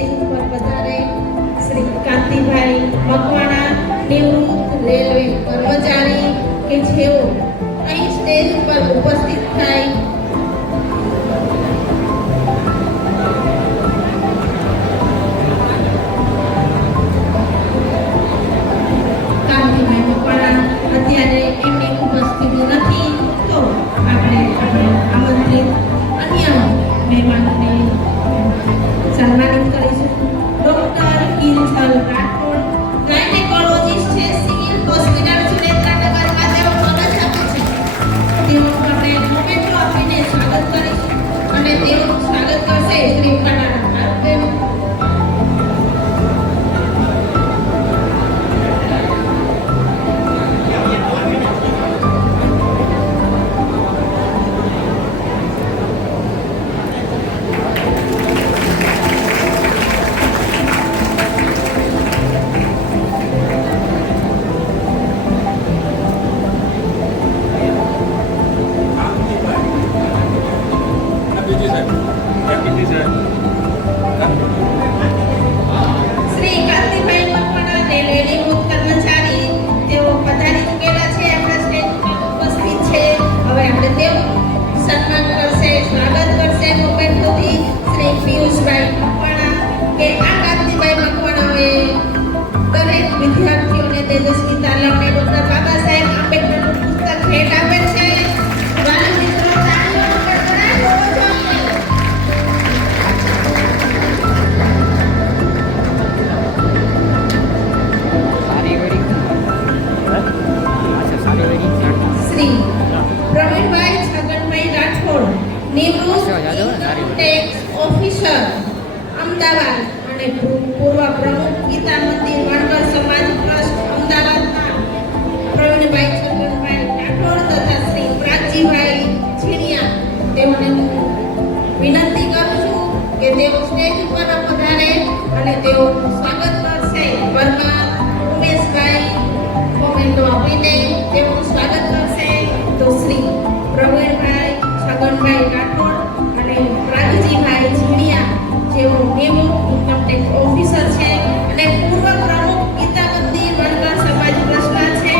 Stage ઉપર પધારે શ્રી કાંતિભાઈ મકવાણા, નિવૃત્ત રેલવે કર્મચારી કે જેઓ અહીં સ્ટેજ ઉપર ઉપસ્થિત થાય કાંતિભાઈ મકવાણા અત્યારે એમની ઉપસ્થિતિ નથી, તો આપણે આમંત્રિત અન્ય મહેમાનોને સન્માનિત કરીશું. ડોક્ટર કિંજલ રાઠોડ, ગાયનેકોલોજીસ્ટ છે, સિવિલ હોસ્પિટલ સુરેન્દ્રનગરમાં તેઓ ફરજ આપે છે. તેઓનું આપણે મોમેન્ટો આપીને સ્વાગત કરીશું અને તેઓનું સ્વાગત કરશે શ્રી પટાણા ભારતબેન. શ્રી કાંતિભાઈ મકવાણા રેલવે નિવૃત્ત કર્મચારી, તેઓ પધારી ચૂકેલા છે, આપણા સ્ટેજ પર ઉપસ્થિત છે. હવે આપણે તેઓનું સન્માન કરશે, સ્વાગત કરશે મોમેન્ટોથી શ્રી પિયુષભાઈ મકવાણા. કે આ કાંતિભાઈ મકવાણાએ દરેક વિદ્યાર્થીઓને તેજસ્વી તાલમને ડોક્ટર બાબા સાહેબ આંબેડકરનું પુસ્તક ભેટ આપેલ છે. વાલા મિત્રો, તાળીઓ ગડગડાટ હોવો જોઈએ. શ્રી પ્રવીણભાઈ છગનભાઈ રાઠોડ, નિવૃત્ત ઇન્કમ ટેક્સ ઓફિસર, અમદાવાદ અને પૂર્વ પ્રમુખ ગીતા મંદિર વણકર સમાજ ટ્રસ્ટ અમદાવાદના પ્રવીણભાઈ છગનભાઈ રાઠોડ તથા શ્રી પ્રાગજીભાઈ છીણિયા, તેઓને વિનંતી કરું છું કે તેઓ સ્ટેજ ઉપર પધારે અને તેઓનું સ્વાગત કરશે. પરમાર ઉમેશભાઈ મોમેન્ટો આપીને તેઓનું સ્વાગત કરશે. તો શ્રી પ્રવીણભાઈ છગનભાઈ રાઠોડ અને પ્રાગજીભાઈ છીણિયા, જેઓ નિવૃત્ત ઇન્કમ ટેક્સ ઓફિસર છે અને પૂર્વ પ્રમુખ ગીતા મંદિર વણકર સમાજ ટ્રસ્ટના છે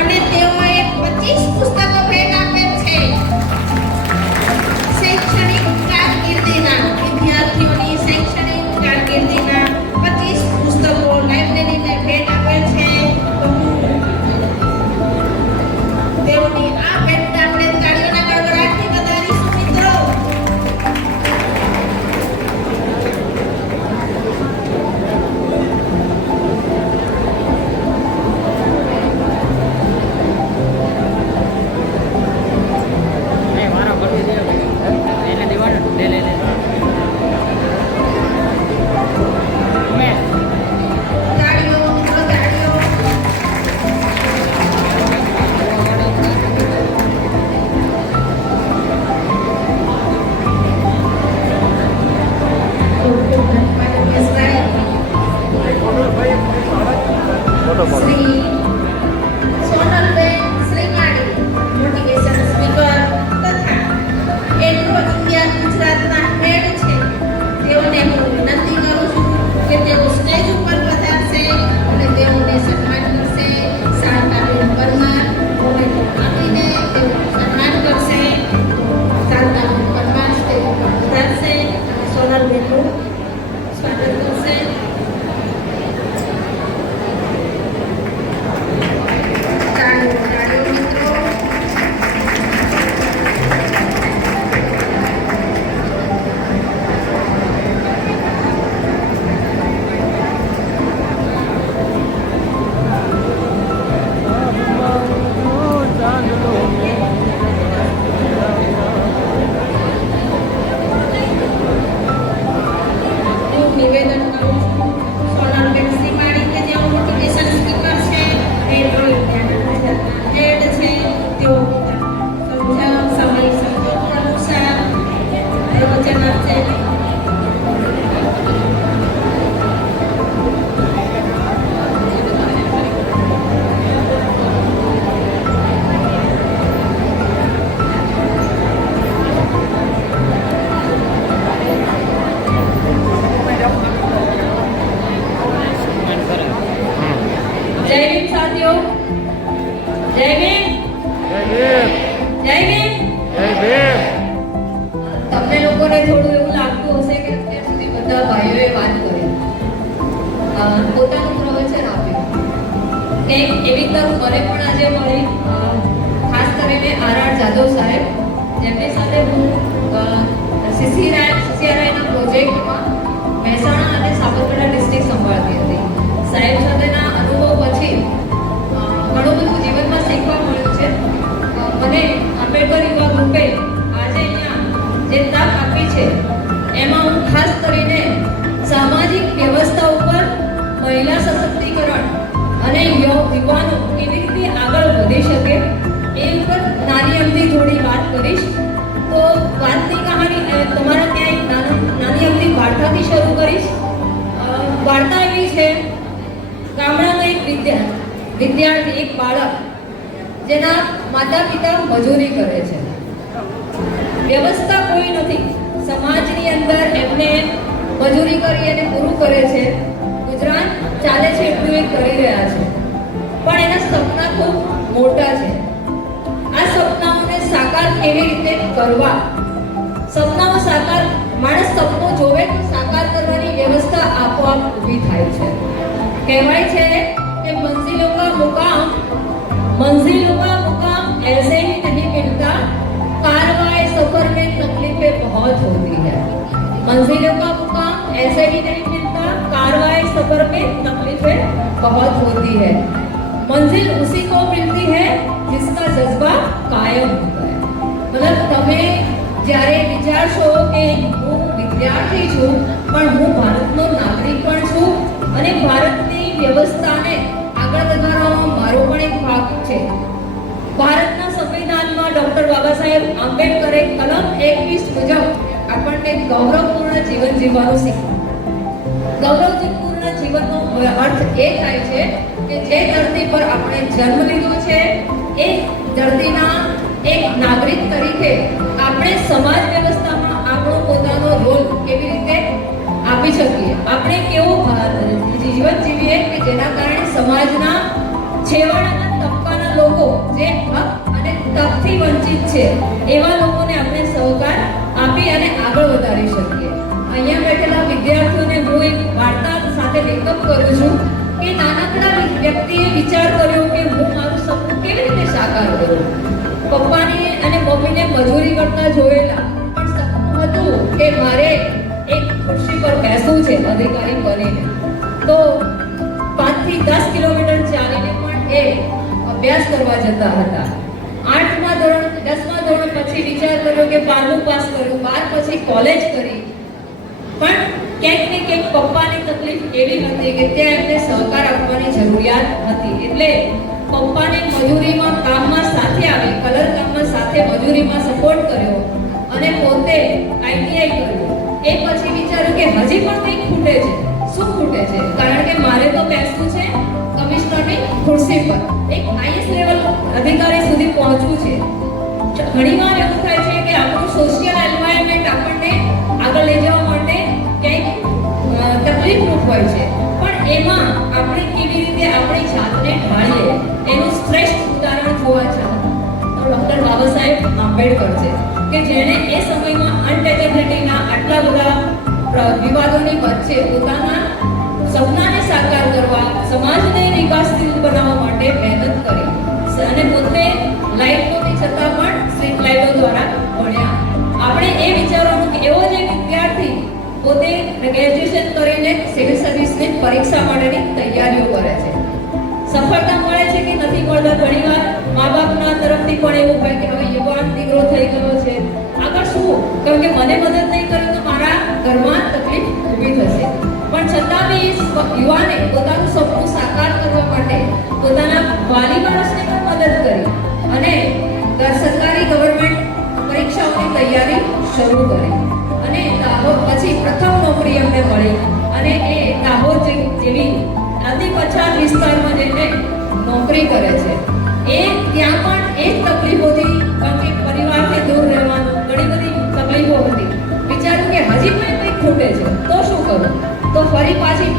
અને તેઓએ 25 પુસ્તકો ભેટ આપેલ છે. શૈક્ષણિક કારકિર્દીના વિદ્યાર્થીઓની શૈક્ષણિક કારકિર્દીના 25 પુસ્તકો લાઇબ્રેરીને ભેટ આપેલ છે. તો હું કંઈક એવી તક મને પણ આજે મળી, ખાસ કરીને આર જાદવ સાહેબ, જેમની સાથે હું સીસીઆરઆઈના પ્રોજેક્ટમાં મહેસાણા અને સાબરકાંઠા ડિસ્ટ્રિક્ટ સંભાળતી હતી. સાહેબ સાથેના અનુભવ પછી ઘણું બધું જીવનમાં શીખવા મળ્યું છે. મને આંબેડકર યુવા ગ્રુપે આજે અહીંયા જે તક આપી છે એમાં હું ખાસ કરીને સામાજિક વ્યવસ્થા ઉપર મહિલા સશક્તિકરણ અને યુવાનો કેવી રીતે આગળ વધી શકે એ ઉપર નાની અમથી થોડી વાત કરીશ. તો વાતની કહાની તમારા ત્યાં એક નાની અમથી વાર્તાથી શરૂ કરીશ. વાર્તા એવી છે, ગામડાનો એક વિદ્યાર્થી, એક બાળક જેના માતા પિતા મજૂરી કરે છે. વ્યવસ્થા કોઈ નથી સમાજની અંદર, એમને મજૂરી કરી અને પૂરું કરે છે. ગુજરાત ચાલે છે એટલું એ કરી રહ્યા છે, પણ એના સપના ખૂબ મોટા છે. આ સપનાઓને સાકાર કેવી રીતે કરવા? સપનાઓ સાકાર, માણસ સપનું જોવે તો સાકાર કરવાની વ્યવસ્થા આપોઆપ ઊભી થાય છે. કહેવાય છે કે મંઝિલોं का मुकाम ऐसे ही नहीं मिलता, कारवाए सफर में तकलीफें बहुत होती है. मंजिलों का मुकाम ऐसे ही नहीं मिलता, कारवाए सफर में तकलीफें बहुत होती है. मंजिल उसी को मिलती है जिसका जज्बा कायम होता है. मतलब તમે જ્યારે વિચારશો કે હું વિદ્યાર્થી છું પણ હું ભારતનો નાગરિક પણ છું અને ભારતની વ્યવસ્થાને આગળ વધારવામાં મારો પણ એક ભાગ છે. ભારતના સંવિધાનમાં ડોક્ટર બાબા સાહેબ આંબેડકરે કલમ 21 મુજબ આપણને ગૌરવપૂર્ણ જીવન જીવવાનું શીખ્યું. ગૌરવપૂર્ણ જીવનનો અર્થ એ થાય છે કે જે ધરતી પર આપણે જન્મ લીધો છે એ ધરતીના એક નાગરિક તરીકે આપણે સમાજ વ્યવસ્થામાં આપણો પોતાનો રોલ કેવી રીતે આપી શકીએ, આપણે કેવો જીવન જીવીએ કે જેના કારણે સમાજના છેવાડાના તબક્કાના લોકો જે હક અને તકથી વંચિત છે એવા લોકોને આપણે સહકાર આપી અને આગળ વધારી શકીએ. અહીંયા બેઠેલા વિદ્યાર્થીઓને હું એક વાર્તા સાથે લેખક કરું છું કે નાનકડા વ્યક્તિએ વિચાર કર્યો કે હું મારું સપનું કેવી રીતે સાકાર કરું. પપ્પાની અને મમ્મીને મજૂરી કરતા જોયેલા, પણ સપનું હતું કે મારે એક ખુરશી પર બેસવું છે અધિકારી બનીને. તો 5 થી 10 કિલોમીટર ચાલીને પણ એ અભ્યાસ કરવા જતા હતા. 8મા ધોરણ 10મા ધોરણ પછી વિચાર કર્યો કે 12મું પાસ કર્યું, 12 પછી કોલેજ કરી, પણ ક્યાંક ને ક્યાંક પપ્પાની તકલીફ એવી હતી કે ત્યાં એમને સહકાર આપવાની જરૂરિયાત હતી. એટલે પપ્પાને મજૂરીમાં કામમાં સાથે આવી, કલર કામમાં સાથે મજૂરીમાં સપોર્ટ કર્યો અને પોતે આઈટીઆઈ કર્યું. એ પછી વિચાર્યું કે હજી પણ કંઈક ખૂટે છે. શું ખૂટે છે? કારણ કે મારે તો બેસવું છે કમિશનરની ખુરશી પર, એક હાઈએસ્ટ લેવલ અધિકારી સુધી પહોંચવું છે. ઘણીવાર એવું થાય છે કે આપણું સોશિયલ એન્વાયરમેન્ટ આપણને આગળ લઈ જવા માટે ક્યાંક તકલીફરૂપ હોય છે, પણ એમાં આપણે કેવી રીતે આપણી જાતને ઢાળીએ એનું શ્રેષ્ઠ ઉદાહરણ જોવા ચાલો તો ડોક્ટર બાબા સાહેબ આંબેડકર છે કે જેણે એ સમયમાં અનટેચેબિલિટીના આટલા બધા વિવાદોની વચ્ચે પોતાના સપનાને સાકાર કરવા, સમાજને વિકાસશીલ બનાવવા માટે મહેનત કરી અને પોતે લાઈટ નહોતી છતાં પણ સ્ટ્રીટ લાઈટો દ્વારા ભણ્યા. આપણે એ વિચારવાનું કે એવો જે વિદ્યાર્થી પોતે ગ્રેજ્યુએશન કરીને સિવિલ સર્વિસની પરીક્ષા માટેની તૈયારીઓ કરે છે, સફળતા મળે છે કે નથી મળતા? ઘણીવાર મા બાપના તરફથી પણ એવું હોય કે હવે યુવાન દીકરો થઈ ગયો છે, આગળ શું? કારણ કે મને મદદ નહીં કરે તો મારા ઘરમાં તકલીફ ઊભી થશે. પણ છતાં બી યુવાને પોતાનું સપનું સાકાર કરવા માટે પોતાના વાલી વારસને પણ મદદ કરી અને સરકારી ગવર્મેન્ટ પરીક્ષાઓની તૈયારી શરૂ કરી અને દાહોદ પછી પ્રથમ નોકરી અમને મળી અને એ દાહોદ જેવી અતિ પછાત વિસ્તારમાં જઈને નોકરી કરે છે. એ ત્યાં પણ એ જ તકલીફોથી, કારણ કે પરિવારથી દૂર રહેવાનું, ઘણી બધી તકલીફો હતી. વિચાર્યું કે હજી પણ કંઈક ખૂટે છે તો શું કરું? તો ફરી પાછી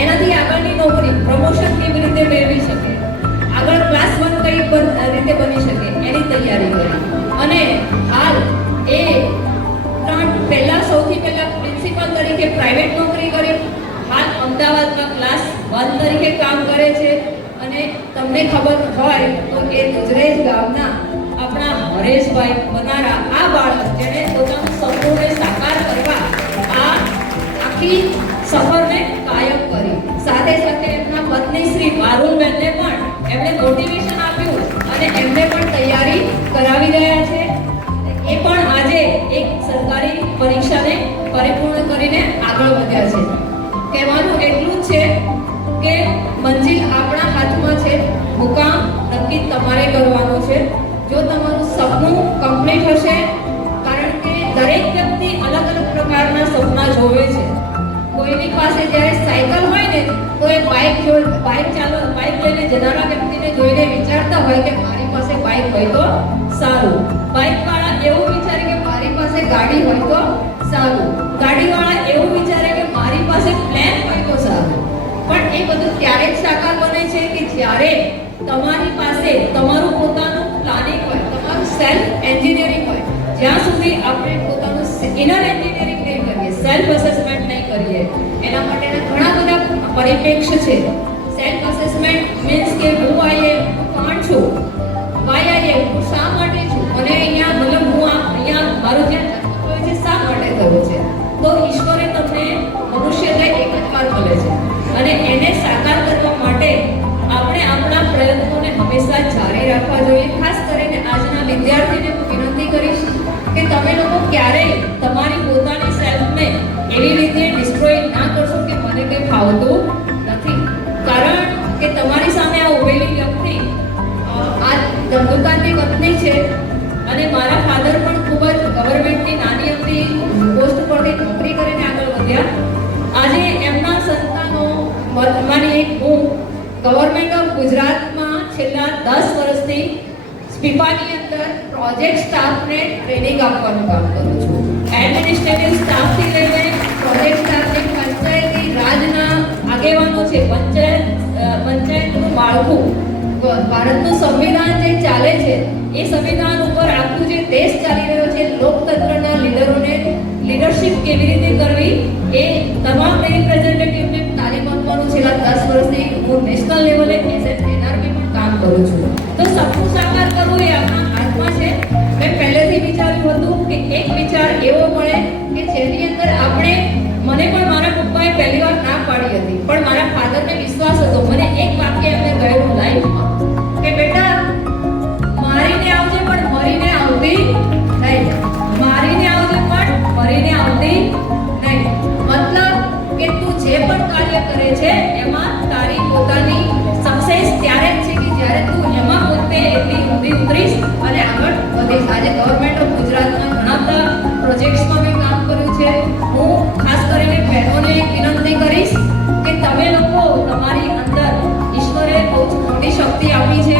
એનાથી આગળની નોકરી, પ્રમોશન કેવી રીતે મેળવી શકે, આગળ ક્લાસ 1 કઈ રીતે બની શકે એની તૈયારી કરી અને હાલ એ સૌથી પહેલા પ્રિન્સિપલ તરીકે પ્રાઇવેટ નોકરી કરી, હાલ અમદાવાદમાં ક્લાસ 1 તરીકે કામ કરે છે અને તમને ખબર હોય તો એ દુધરેજ ગામના આપણા હરેશભાઈ બનારા આ બાળક જેણે પોતાનું સપનું સાકાર કરવા આ આખી સફરને કાયમ કરી. સાથે સાથે એમના પત્ની શ્રી પારુલબેનને પણ એમણે મોટિવેશન આપ્યું અને એમને પણ તૈયારી કરાવી રહ્યા છે. એ પણ આજે એક સરકારી પરીક્ષાને પરિપૂર્ણ કરીને આગળ વધ્યા છે. કહેવાનું એટલું જ છે કે મંજિલ આપણા હાથમાં છે, મુકામ નક્કી તમારે કરવાનું છે. જો તમારું સપનું કમ્પ્લીટ હશે, કારણ કે દરેક વ્યક્તિ અલગ અલગ પ્રકારના સપના જોવે છે. કોઈની પાસે જ્યારે સાયકલ હોય ને તો એ બાઇક લઈને જનારા વ્યક્તિને જોઈને વિચારતા હોય કે મારી પાસે બાઇક હોય તો સારું. બાઇકવાળા એવું વિચારે કે મારી પાસે ગાડી હોય તો સારું. ગાડીવાળા એવું વિચારે કે મારી પાસે પ્લેન હોય તો સારું. પણ એ બધું ત્યારે જ સાકાર બને છે કે જ્યારે તમારી પાસે તમારું પોતાનું પ્લાનિંગ હોય, તમારું સેલ્ફ એન્જિનિયરિંગ હોય. જ્યાં સુધી આપણે પોતાનું ઇનર એન્જિનિયરિંગ નહીં કરીએ, સેલ્ફ અસેસમેન્ટ નહીં કરીએ, એના માટેના ઘણા બધા પરિપ્રેક્ષ્ય છે. સેલ્ફ અસેસમેન્ટ મીન્સ કે હું કોણ છું, વાય હું શા માટે છું, અને અહીંયા મતલબ હું અહીંયા મારું જ્યાં જન્મ છે શા માટે થયો છે. તો ઈશ્વરે તમને મનુષ્યને એક જ વાર મળે છે અને એને સાકાર કરવા માટે આપણે આપણા પ્રયત્નોને હંમેશા જારી રાખવા જોઈએ. ખાસ કરીને આજના વિદ્યાર્થીને હું વિનંતી કરીશ કે તમે લોકો ક્યારેય તમારી પોતાની સેલ્ફને એવી રીતે ડિસ્ટ્રોય ના કરશો કે મને કંઈ ફાવતું નથી. કારણ કે તમારી સામે આ ઉભેલી વ્યક્તિ આ ધંધુકાની પત્ની છે અને મારા ફાધર પણ ખૂબ જ ગવર્મેન્ટની નાની અમથી પોસ્ટ પરથી નોકરી કરીને આગળ વધ્યા. આજે એમના સંતાનો માની એક હું ગવર્મેન્ટ ઓફ ગુજરાતમાં છેલ્લા 10 વર્ષથી સ્પીપાની અંદર પ્રોજેક્ટ સ્ટાફને ટ્રેનિંગ આપવાનું કામ કરું છું. એડમિનિસ્ટ્રેટિવ સ્ટાફથી લઈને પ્રોજેક્ટ સ્ટાફની પંચાયતી રાજના આગેવાનો છે. પંચાયતનું માળખું, ભારતનું સંવિધાન જે ચાલે છે એ સંવિધાન ઉપર આખું જે દેશ ચાલી રહ્યો છે, લોકતંત્રના લીડરોને લીડરશિપ કેવી રીતે કરવી એ તમામ રિપ્રેઝેન્ટેટિવને તાલીમ આપવાનું છેલ્લા 10 વર્ષથી હું નેશનલ લેવલે એઝ એન એનઆરપી પણ કામ કરું છું. તો સપનું સાકાર કરવું એ આપણા હાથમાં છે. મેં પહેલેથી વિચાર્યું હતું કે એક વિચાર એવો મળે કે જેની અંદર આપણે, મને પણ મારા પપ્પાએ પહેલી વાર ના પાડી હતી, પણ મારા ફાધરને વિશ્વાસ હતો. મને એક વાક્ય એમને કહ્યું લાઈફમાં કે બેટા મારીને આવજે પણ મરીને આવતી નહીં, મારીને આવજે પણ મરીને આવતી નહીં. મતલબ કે તું જે પણ કાર્ય કરે છે એમાં તારી પોતાની સક્સેસ ત્યારે જ છે કે જ્યારે તું એમાં પોતે એટલી ઊંડી ઉતરીશ અને આગળ વધીશ. આજે ગવર્મેન્ટ ઓફ ગુજરાતમાં ઘણા બધા પ્રોજેક્ટ્સમાં મેં કામ કર્યું છે. હું ખાસ કરીને બહેનોને એક વિનંતી કરીશ કે તમે લોકો તમારી અંદર ઈશ્વરે બહુ મોટી શક્તિ આપી છે.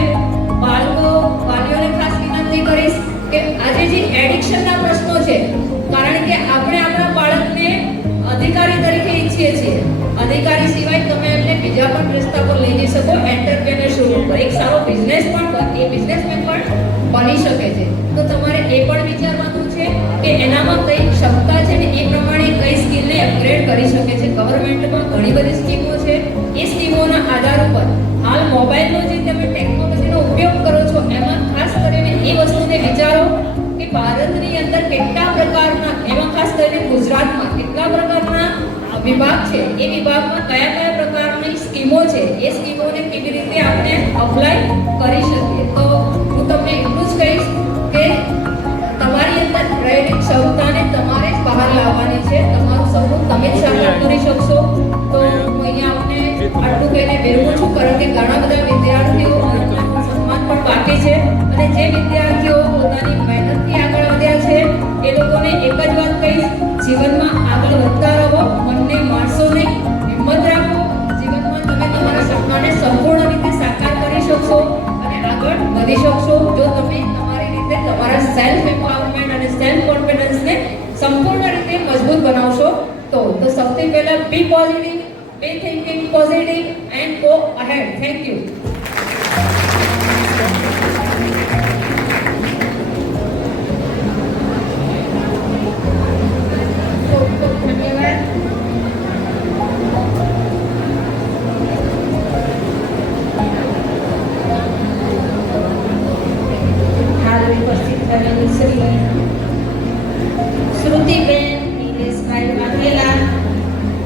વાલીઓને ખાસ વિનંતી કરીશ કે આજે જે એડિક્શનના પ્રશ્નો છે, કારણ કે આપણે આપણા બાળકને અધિકારી તરીકે ઈચ્છીએ છીએ. અધિકારી સિવાય તમે એમને બીજા પણ રસ્તા પર લઈ જઈ શકો, એન્ટરપ્રેન્યોરશિપ પર એક સારો બિઝનેસમેન પણ બની શકે છે. તો તમારે એ પણ વિચારવાનું છે કે એનામાં કઈ ક્ષમતા છે ને એ પ્રમાણે કઈ સ્કિલને અપગ્રેડ કરી શકે છે. ગવર્મેન્ટમાં ઘણી બધી સ્કીમો છે. એ સ્કીમોના આધાર ઉપર હાલ મોબાઈલનો જે તમે ટેકનોલોજીનો ઉપયોગ કરો છો એમાં ખાસ કરીને એ વસ્તુને વિચારો કે ભારતની અંદર કેટલા પ્રકારના, એમાં ખાસ કરીને ગુજરાતમાં કેટલા પ્રકારના વિભાગ છે, એ વિભાગમાં કયા કયા પ્રકારની સ્કીમો છે, એ સ્કીમોને કેવી રીતે આપણે અપ્લાય કરી શકીએ. તો હું તમને એટલું જ કહીશ કે તમારી અંદર રહેલી ક્ષમતાને તમારે જ બહાર લાવવાની છે. તમારું સપનું તમે જ સાકાર કરી શકશો. તો હું અહીંયા આપને આટલું કહીને વિરમું છું, કારણ કે ઘણા બધા વિદ્યાર્થીઓ સન્માન પણ બાકી છે અને જે વિદ્યાર્થીઓ પોતાની મહેનતથી આગળ વધ્યા છે એ લોકોને એક જ વાત કહીશ, જીવનમાં આગળ વધતા રહો, મનને મારશો નહીં, હિંમત રાખો. જીવનમાં તમે તમારા સપનાને સંપૂર્ણ રીતે સાકાર કરી શકશો અને આગળ વધી શકશો જો તમે તમારી રીતે તમારા સેલ્ફ એમ્પાવરમેન્ટ અને સેલ્ફ કોન્ફિડન્સને સંપૂર્ણ રીતે મજબૂત બનાવશો. તો સૌથી પહેલા be positive, be thinking positive and go ahead. Thank you.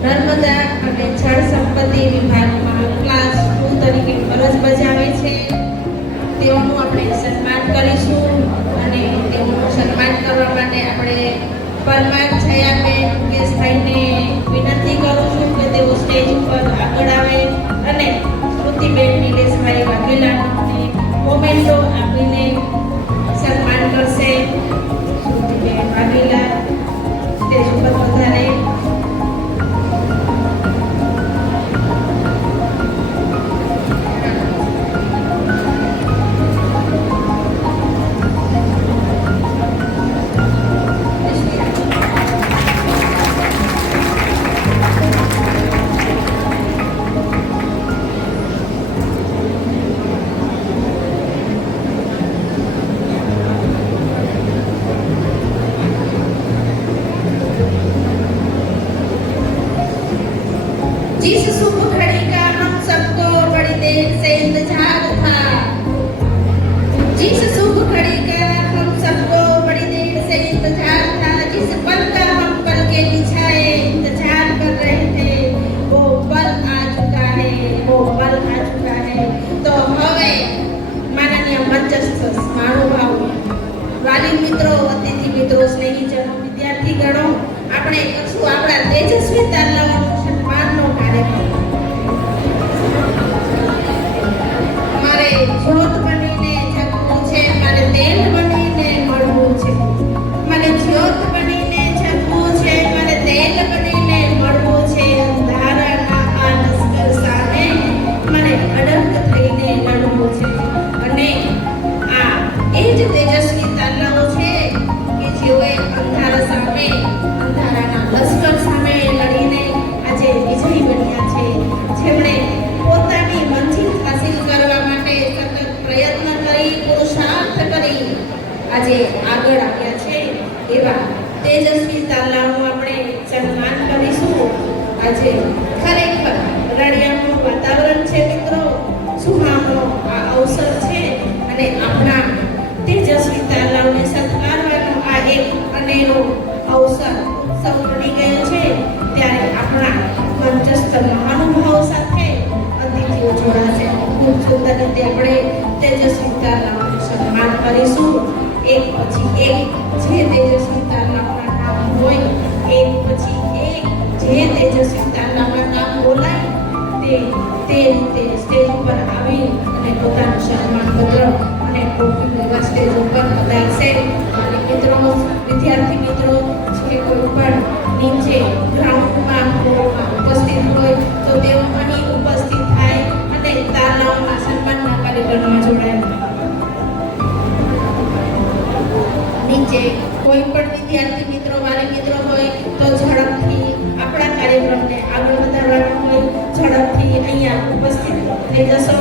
Narmada અને જળ સંપત્તિ વિભાગમાં ક્લાસ 2 તરીકે ફરજ બજાવે છે. તેઓનું આપણે સન્માન કરીશું અને તેઓનું સન્માન કરવા માટે આપણે પરમાર છાયાબેન કેશભાઈને વિનંતી કરું છું કે તેઓ સ્ટેજ ઉપર આગળ આવે અને સ્મૃતિબેન નિલેશભાઈ વાઘેલાને મોમેન્ટો આપીને સન્માન કરશે. સ્મૃતિબેન વાઘેલા સ્ટેજ ઉપર પધારે. जिस शुभ घड़ी का हम सबको बड़ी देर से इंतजार था, जिस शुभ घड़ी का हम सबको बड़ी देर से इंतजार था, जिस पल का हम पल के बिछाए इंतजार कर रहे थे, वो पल आ चुका है, वो पल आ चुका है. तो હવે માનનીય મંચસ્થ મહાનુભાવો, વાલી મિત્રો, અતિથિ મિત્રો, સ્નેહીજનો, વિદ્યાર્થી ગણો, આપણે કરશું આપણા તેજસ્વી તારલાઓનું સન્માનનો કાર્યક્રમ. મારે જ્યોત બનીને જગવું છે, મારે તેલ બનીને મળવું છે. મને જ્યોત બનીને જગવું છે, મારે તેલ બનીને મળવું છે. અંધારાના આ લશ્કર સામે મને અડગ થઈને લડવું છે. અને આ એ જ તેજસ્વી તારલાઓ છે કે જેઓએ અંધારા સામે, અંધારાના લશ્કર સામે લડીને આજે વિજયી બન્યા છે. જેમણે પોતાની મંજિલ હાસિલ કરવા માટે સતત પ્રયત્ન કરી, પુરુષાર્થ કરી આજે આગળ આવ્યા છે. એવા તેજસ્વી તારલાઓનું આપણે સન્માન કરીશું. આજે ખરેખર રળિયામણું વાતાવરણ છે મિત્રો, સુહામણો આ અવસર છે અને આપણા તેજસ્વી તારલાઓને સત્કારવાનો આ એક અનેરો અવસર ઉત્સવ બની ગયો છે. ત્યારે આપણા મંચસ્થ મહાનુભાવો સાથે અતિથિઓ જોડાશે. ખૂબ સુંદર રીતે આપણે તેજસ્વી તારલાઓનું સન્માન કરીશું. એક પછી એક જે તેજસ્વી તારલાઓના નામ હોય, એક પછી એક જે તેજસ્વી તારલાઓના નામ બોલાય તે રીતે સ્ટેજ ઉપર આવી અને પોતાનું સન્માન પત્ર અને ટોપી લેવા સ્ટેજ ઉપર પધારશે. અને મિત્રો, વિદ્યાર્થી મિત્રો જે કોઈ પણ નીચે ગ્રાઉન્ડમાં ઉપસ્થિત હોય તો તેઓ અહીં ઉપસ્થિત થાય અને તારલાઓના સન્માનના કાર્યક્રમમાં જોડાય. નીચે કોઈ પણ વિદ્યાર્થી મિત્રો, વાલી મિત્રો હોય તો ઝડપથી આપણા કાર્યક્રમને આગળ વધારવાનો હોય, ઝડપથી અહીંયા ઉપસ્થિત થઈ જશો.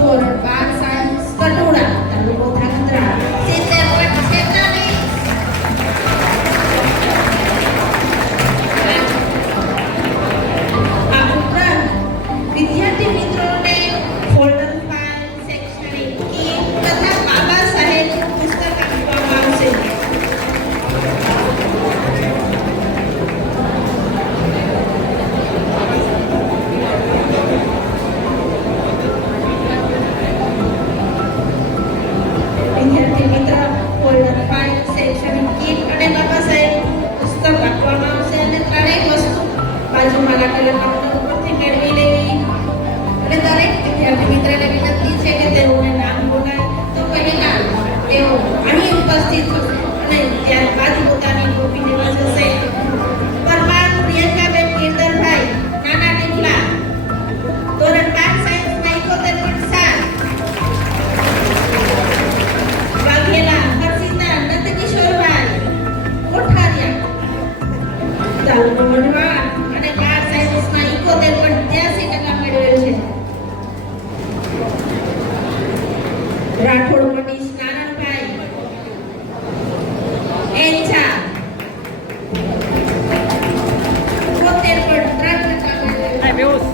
ધોરણ 12 સાયન્સ કટોડા તાલુકો ધાંગધ્રા 70.46. આ ઉપરાંત વિદ્યાર્થી મિત્રોને ફોલ્ડર ફાઇલ, શૈક્ષણિક કીટ તથા બાબા સાહેબનું પુસ્તક આપવામાં આવશે. વિદ્યાર્થી મિત્ર ફોલ્ડર ફાઇલ, શૈક્ષણિક કીટ અને બાબા સાહેબનું પુસ્તક આપવામાં આવશે અને ત્રણેય વસ્તુ બાજુમાં રાખેલા કાઉન્ટર ઉપરથી મેળવી લેવી. અને દરેક વિદ્યાર્થી મિત્રને વિનંતી છે કે તેઓને નામ બોલાય તો પહેલા તેઓ અહીં ઉપસ્થિત થશે અને ત્યારબાદ પોતાની ટોપી લેવા જશે. પરમાર પ્રિયંકાબેન ગિરધરભાઈ નાના ટીપલા ધોરણ 5 સાયન્સમાં 71.60. વાઘેલા હર્ષિતા નંદકિશોરભાઈ કોઠારિયા તાલુકો વઢવાણ અને 12 સાયન્સમાં 71.83% મેળવેલ છે. રાઠોડ મનીષ નારાયણભાઈ એન્ચા 73.3% મેળવેલ છે. Beus.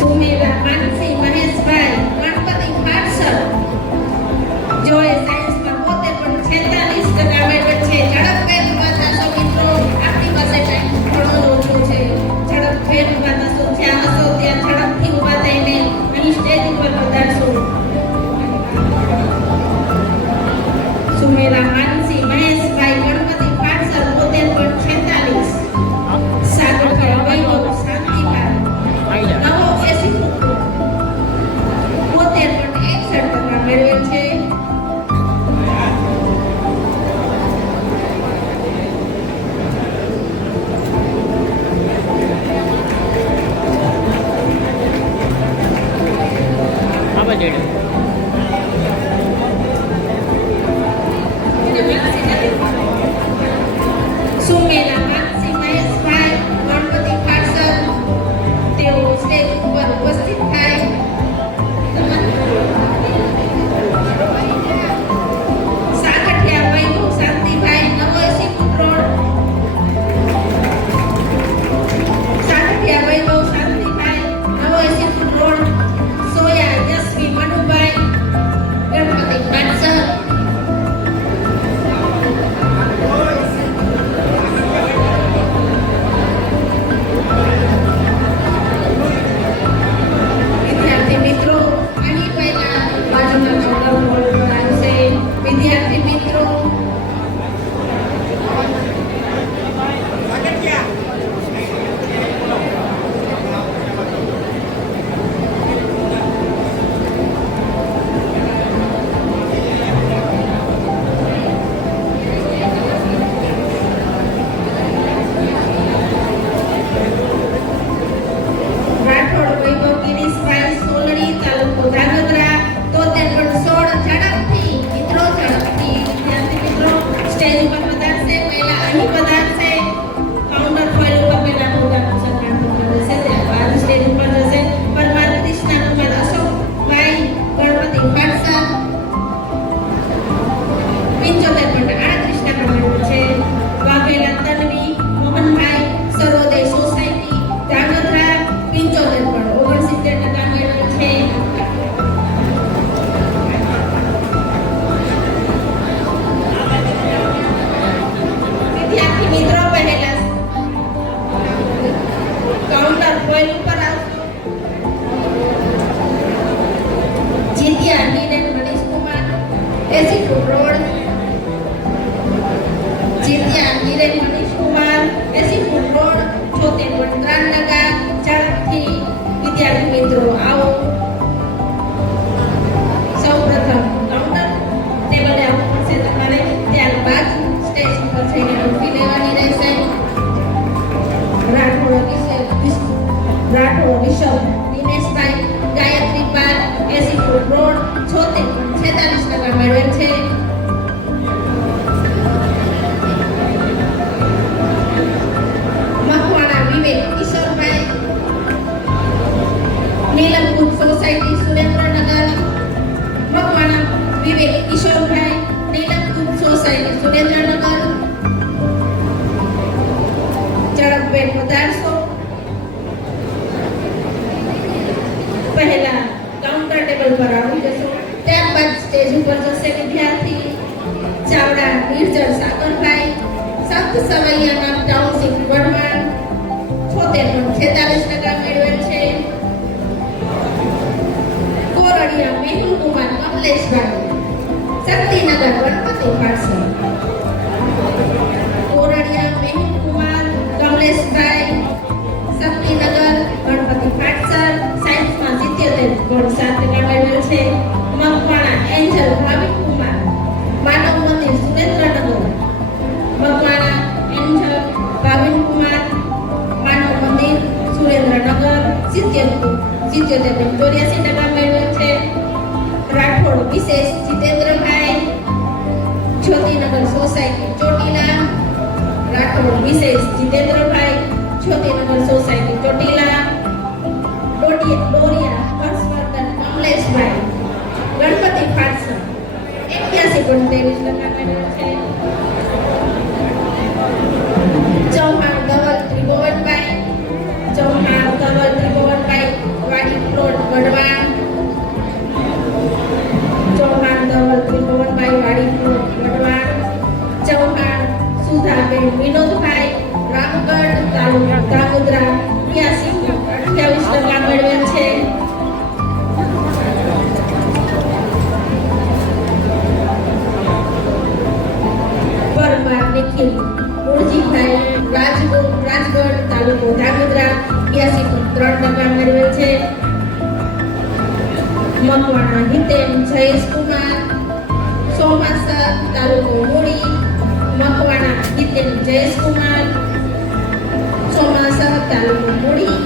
સુમેરા માનસી મહેશભાઈ ગણપતિ ખાટસર જોએ સાયન્સમાં 72.46% મેળવેલ છે. ઝડપભેર વાતાસો મિત્રો આપણી પાસે ટાઈમ ઘણો ઓછો છે. ઝડપભેર વાતાસો જ્યાં હશો ત્યાં ઝડપથી ઊભા થઈને અહીં સ્ટેજ ઉપર પધારશો. સુમેરા માનસી મહેશભાઈ ગણપતિ ખાટસર 72.46. સાગર વૈભવ શાંતિભાઈ નવો એસી 72.61% મેળવેલ છે. Apa jadi? સુમેરા માનસી મહેશભાઈ ગણપતિ ખાટસર તેઓ સ્ટેજ ઉપર ઉપસ્થિત થાય. સાગઠિયા વૈભવ શાંતિભાઈ નવો એસી રોડ. સાગઠિયા વૈભવ શાંતિભાઈ નવો એસી રોડ. સોયા યશવી મનુભાઈ ગણપતિ ખાટસર. વિદ્યાર્થી મિત્રો અહીં પહેલા બાજુના કાઉન્ટર બોર્ડ પર આવશે. વિદ્યાર્થી મિત્રો રાઠોડ વૈભવ ગિરીશભાઈ સોલડી તાલુકો ધાંગધ્રા 73.16. ઝડપથી મિત્રો ઝડપથી વિદ્યાર્થી મિત્રો સ્ટેજ ઉપર પધારશે. પહેલા અહીં પધારશે. કાઉન્ટર ફાઇલ ઉપર પહેલા પોતાનું સન્માન કરશે. ત્યારબાદ સ્ટેજ ઉપર જશે. પરમાર કૃષ્ણા કુમાર અશોકભાઈ ગણપતિ ખાટસર 75.38% મેળવેલ છે. વાઘેલા તન્વી મોહનભાઈ સર્વોદય સોસાયટી ધાંગધ્રા 75.69% મેળવેલ છે. વિદ્યાર્થી મિત્રો પહેલા કાઉન્ટર ફોઇલ ઉપર આવશો. જીત્યા નીરન મનીષ કુમાર 80 ફૂટ રોડ. જીત્યા નીરન મનીષ કુમાર 80 ફૂટ રોડ 76.3%. ઝડપથી વિદ્યાર્થી મિત્રો આવો. સૌપ્રથમ કાઉન્ટર ટેબલે આવવું પડશે તમારે. ત્યારબાદ સ્ટેજ ઉપર જઈને ટોપી લેવાની રહેશે. રાઠોડ વિષય દિનેશભાઈ ગાયત્રી પાર 80 ફૂટ કરોડ 46.46% મેળવેલ છે. મકવાણા વિવેક કિશોરભાઈ, નીલમકુંજ સોસાયટી સુરેન્દ્રનગર. મકવાણા વિવેક કિશોરભાઈ, નીલમકુંજ સોસાયટી સુરેન્દ્રનગર. ઝડપભેર પધારશો. પહેલા કાઉન્ટર ટેબલ પર આવી જશો. ત્યારબાદ સ્ટેજ ઉપર જશે વિદ્યાર્થી ચાવડા નિર્જર સાગરભાઈ, સપ્ત સવૈયાના ટાઉનશીપ વઢવાણ, 76.46% મેળવેલ છે. કોરડિયા મેહુલ કુમાર કમલેશભાઈ, શક્તિનગર ગણપતિ પાર્સલ. કોરડિયા મેહુલ કુમાર કમલેશભાઈ, શક્તિનગર ગણપતિ પાર્સલ. સાયન્સમાં 77.7% મેળવેલ છે. મકવાણા એન્જલ ભાવિક કુમાર, માનવ મંદિર સુરેન્દ્રનગર. મકવાણા એન્જલ ભાવિક કુમાર, માનવ મંદિર સુરેન્દ્રનગર, 77.84% મેળવેલ છે. રાઠોડ વિશેષ જીતેન્દ્રભાઈ, જ્યોતિનગર સોસાયટી ચોટીલા. રાઠોડ વિશેષ જીતેન્દ્રભાઈ, જ્યોતિનગર સોસાયટી ચોટીલા. ડોરિયા હર્ષવર્ધન કમલેશભાઈ, ગણપતિ પાર્સલ, 81.23% મેળવેલ છે. ચૌહાણ ધવલ ત્રિભુવનભાઈ, ચૌહાણ ધવલ ત્રિભુવનભાઈ, વાડી પ્લોટ વઢવાણ. ચૌહાણ ધવલ ત્રિભુવનભાઈ, વાડી પ્લોટ વઢવાણ. ચૌહાણ સુધાબેન વિનોદભાઈ, રામગઢ તાલુકા ધાંગધ્રા, 88.28% મેળવેલ છે. પરમાર નિખિલ મુરજીભાઈ, રાજગઢ તાલુકો ધાંગધ્રા, 82.3% મેળવેલ છે. મકવાણા હિતેન જયેશકુમાર, સોમાસર તાલુકો મૂળી. મકવાણા હિતેન જયેશકુમાર, સોમાસર તાલુકો મૂળી.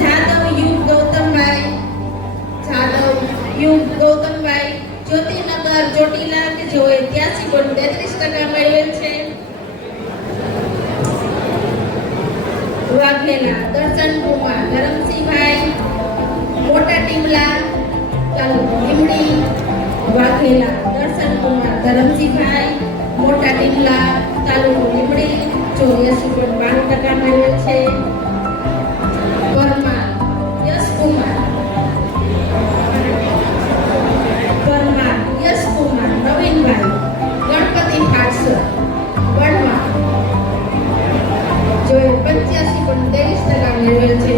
જાદવ યુગ ગૌતમભાઈ, જાદવ યુગ ગૌતમભાઈ, જ્યોતિનગર ચોટીલા, કે જેઓએ 83.33% મેળવેલ છે. વાઘેલા દર્શન કુમાર ધરમસિંહભાઈ, મોટા ટીમલા તાલુકો લીમડી. વાઘેલા દર્શન કુમાર ધરમસિંહભાઈ, મોટા ટીમલા તાલુકો લીમડી, 84.92% મેળવેલ છે. પરમાર યશકુમાર, પરમાર યશકુમાર નવીનભાઈ, ગણપતિ પાર્સલ વઢવાણ, જોએ 85.23% મેળવેલ છે.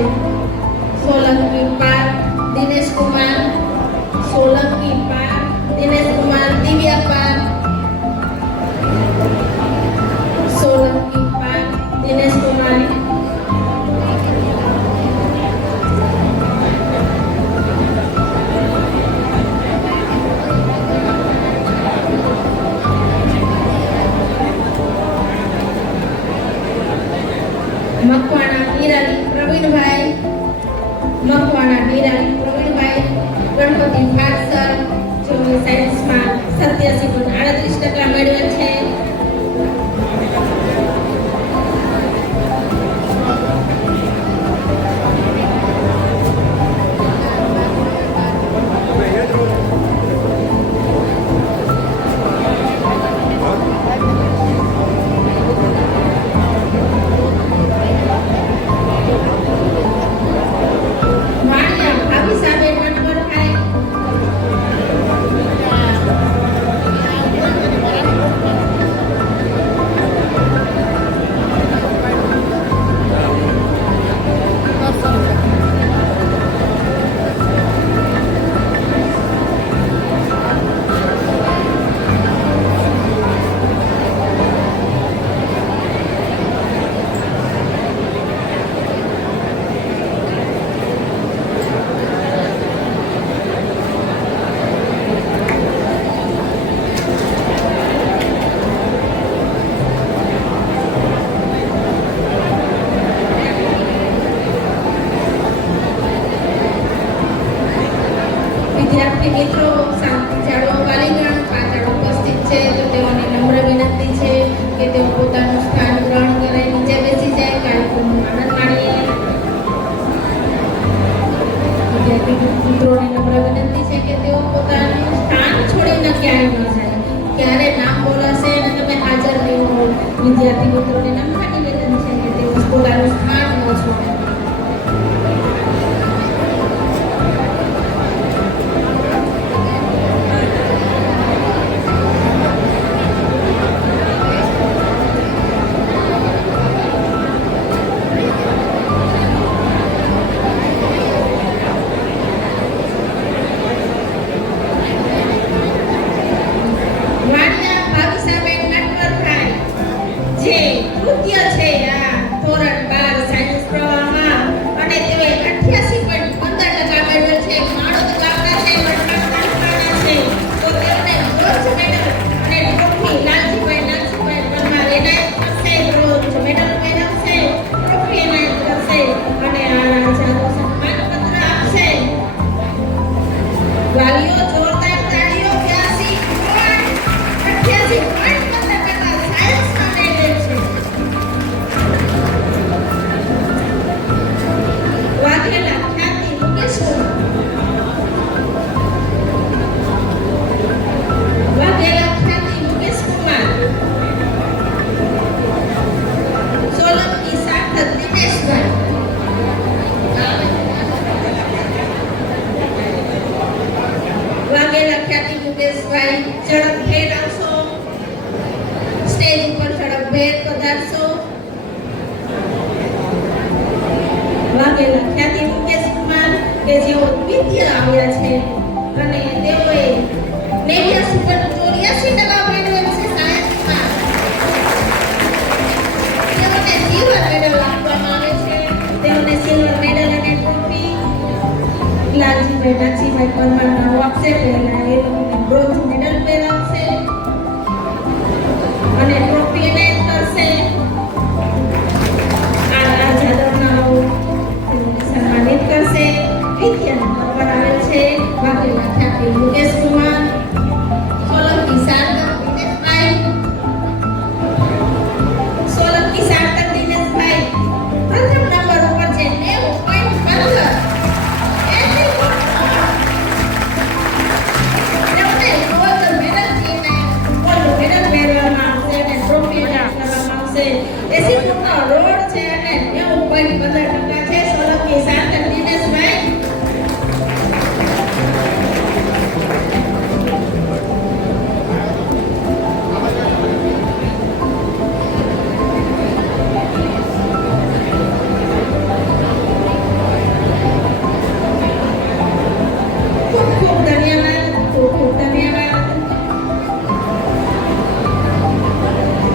સોલંકી પાર દિનેશ કુમાર, સોલંકી પાર દિનેશ કુમાર, દિવ્યા પાર, વિદ્યાર્થી મિત્રો, શાળો વાલીગણ પાછળ ઉપસ્થિત છે, તો તેઓને નમ્ર વિનંતી છે કે તેઓ પોતાનું સ્થાન ગ્રહણ કરે, નીચે બેસી જાય, કાર્યક્રમનો આનંદ માણીએ. વિદ્યાર્થી મિત્રોને નમ્ર વિનંતી છે કે તેઓ પોતાનું સ્થાન છોડીને ક્યાંય ન જાય. ક્યારે નામ બોલાશે અને તમે હાજર નહીં હો, વિદ્યાર્થી મિત્રોને નમ્ર નિવેદન છે કે તેઓ પોતાનું સ્થાન ન છોડે. વાણિયા ભાવિસાબેન નટવરભાઈ, જે નૃત્ય છે આ ધોરણ 12 સાયન્સ પ્રવાહમાં, અને તેઓએ 88.15% મેળવેલ છે. માણોદ ગામના છે, વડગામ તાલુકાના છે. તો તેમને બ્રોન્ઝ મેડલ અને ટ્રોફી લાલજીભાઈ પરમાર એનાયત કરશે. બ્રોન્ઝ મેડલ મેળવશે, ટ્રોફી એનાયત કરશે અને આ રાજાનો સન્માનપત્ર આપશે. વાલીઓ જોરદાર તાળીઓ. 88.15% સાયન્સમાં મેળવેલ છે. વાઘેલા ખ્યાતિ મુકેશ કુમાર, સોલંકી સાર્થક દિનેશભાઈ, વાઘેલા ખ્યાતિ મુકેશભાઈ, ઝડપભેર આવશો, સ્ટેજ ઉપર ઝડપભેર પધારશો. વાઘેલા ખ્યાતિ મુકેશ કુમાર કે જેઓ દ્વિતીય આવ્યા છે અને તેઓએ 89.84% મેળવેલ છે સાયન્સમાં. તેઓને સિલ્વર મેડલ આપવામાં આવે છે. તેઓને સિલ્વર મેડલ અને ટ્રોફી લાલજીભાઈ નાથજીભાઈ પરમારના આપશે. પહેલા એ લોકોને બ્રોન્ઝ મેડલ મેળવશે અને ટ્રોફી એનાયત કરશે. આ રાજાદરનાઓ સન્માનિત કરશે. દ્વિતીય નંબર પર આવે છે વાઘેલા ખ્યાતિ મુકેશ કુમાર, સોલંકી સાર્થક દિનેશભાઈ, પ્રથમ નંબર ઉપર છે 90.15. રોડ છે અને 90.15% છે. સોલંકી સાર્થક દિનેશભાઈ. ખૂબ ખૂબ ધન્યવાદ, ખૂબ ખૂબ ધન્યવાદ.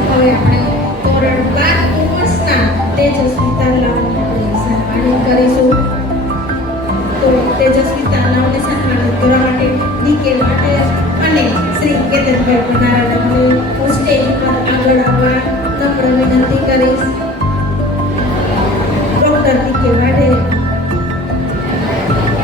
હવે આપણે ધોરણ 12 કોમર્સના તેજસ્વી તાલાઓને સન્માનિત કરીશું. તો તેજસ્વી તાલાઓને સન્માનિત કરવા માટે ડીકે માટે અને શ્રી કેતનભાઈ બનારાને હું સ્ટેજ પર આગળ આવવા નમ્ર વિનંતી કરીશ. ડોક્ટર ડીકે વાડે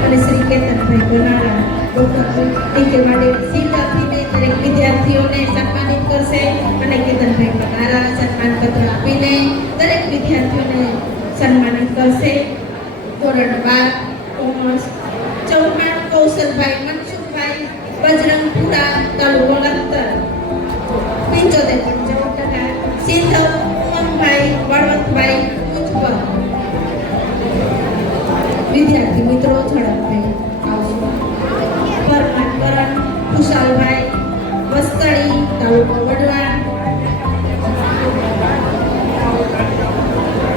અને શ્રી કેતનભાઈ બનારા, ડોક્ટર ડીકે વાડે શિલ્પ આપીને દરેક વિદ્યાર્થીઓને સન્માનિત કરશે અને કેતનભાઈ બનારા સન્માનપત્ર આપીને દરેક વિદ્યાર્થીઓને સન્માનિત કરશે. ધોરણ 12 કોમર્સ ચૌહાણ કૌશલભાઈ મનસુખભાઈ, બજરંગપુરા, તાલુકો લખતર, 75.14%. સિંધવ ઉમંગભાઈ, બળવંતભાઈ, ઉજ્જવલ. વિદ્યાર્થી મિત્રો ઝડપથી આવશો. પરમાર કરણ ખુશાલભાઈ, વસ્તળી, તાલુકો વડવાણ,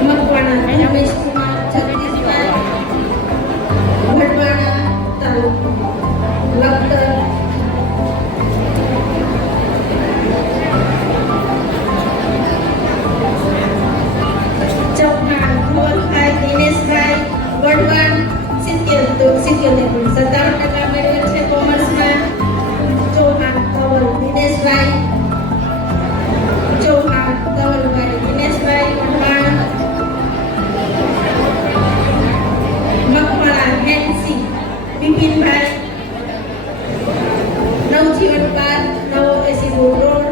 મકવાણા રમેશ કુમાર, જગદીશભાઈ, વડવાણા, તાલુકો લખતર. ચૌહાણ ધવલભાઈ, દિનેશભાઈ, વડવાણ, 77.57% મેળવેલ છે કોમર્સમાં. ચૌહાણ ધવલ દિનેશભાઈ, વડવાણ. મકવાણા હેન્સી બિપિનભાઈ, જીવનપાલ નવો એસી રોડ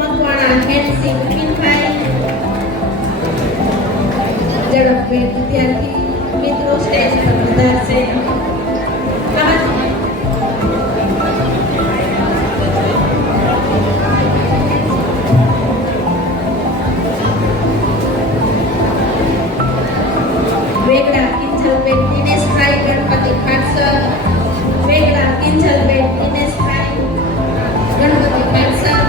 મકવાણા હેન્સી વિપિનભાઈ ઝડપભેર વિદ્યાર્થી મિત્રો સ્ટેજ પર પધારશે. વેગડા કિંજલબેન દિનેશભાઈ ગણપતિ ખાટસર વેગડા કિંજલબેન દિનેશભાઈ ગણપતિ ખાટસર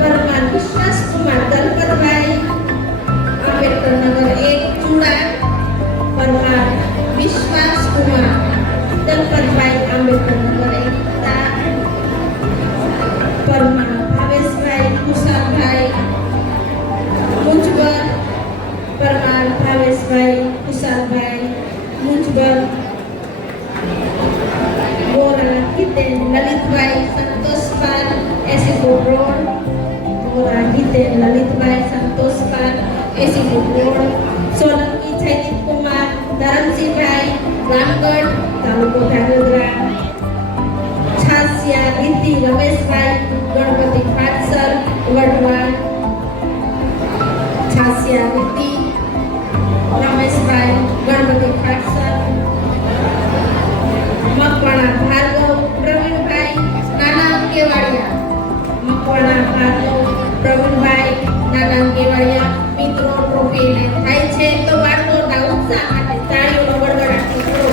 પરમાર વિશ્વાસકુમાર દલપતભાઈ આંબેડકર નગર 1 ચુડા પરમાર વિશ્વાસકુમાર દલપતભાઈ આંબેડકર નગર 1 પરમાર ભાવેશભાઈ કુશાલભાઈ મુંજબર પરમાર ભાવેશભાઈ કુશાલભાઈ મુંજબર ગોરા ગીતેન લલિતભાઈ સંતોષપાલ એસીપુર રોડ ગોરા ગીતેન લલિતભાઈ સંતોષપાલ એસીપુર રોડ સોલંકી જયદીપ કુમાર ધરમસિંહભાઈ રામગઢ તાલુકો ધાંગધ્રા છાસિયા રીતિ રમેશભાઈ ગણપતિ ખાટસર વઢવાણ છાસિયા રીતિ રમેશભાઈ ગણપતિ ખાટસર મકવાણા ભાર્ગવ પ્રવીણભાઈ નાના કેવાડિયા મકવાણા ભાર્ગવ પ્રવીણભાઈ નાના કેવાડિયા મિત્રો ટ્રોફી ને થાય છે તો બાળકોના ઉત્સાહ માટે તાળીઓનો ગડગડાટ કરો.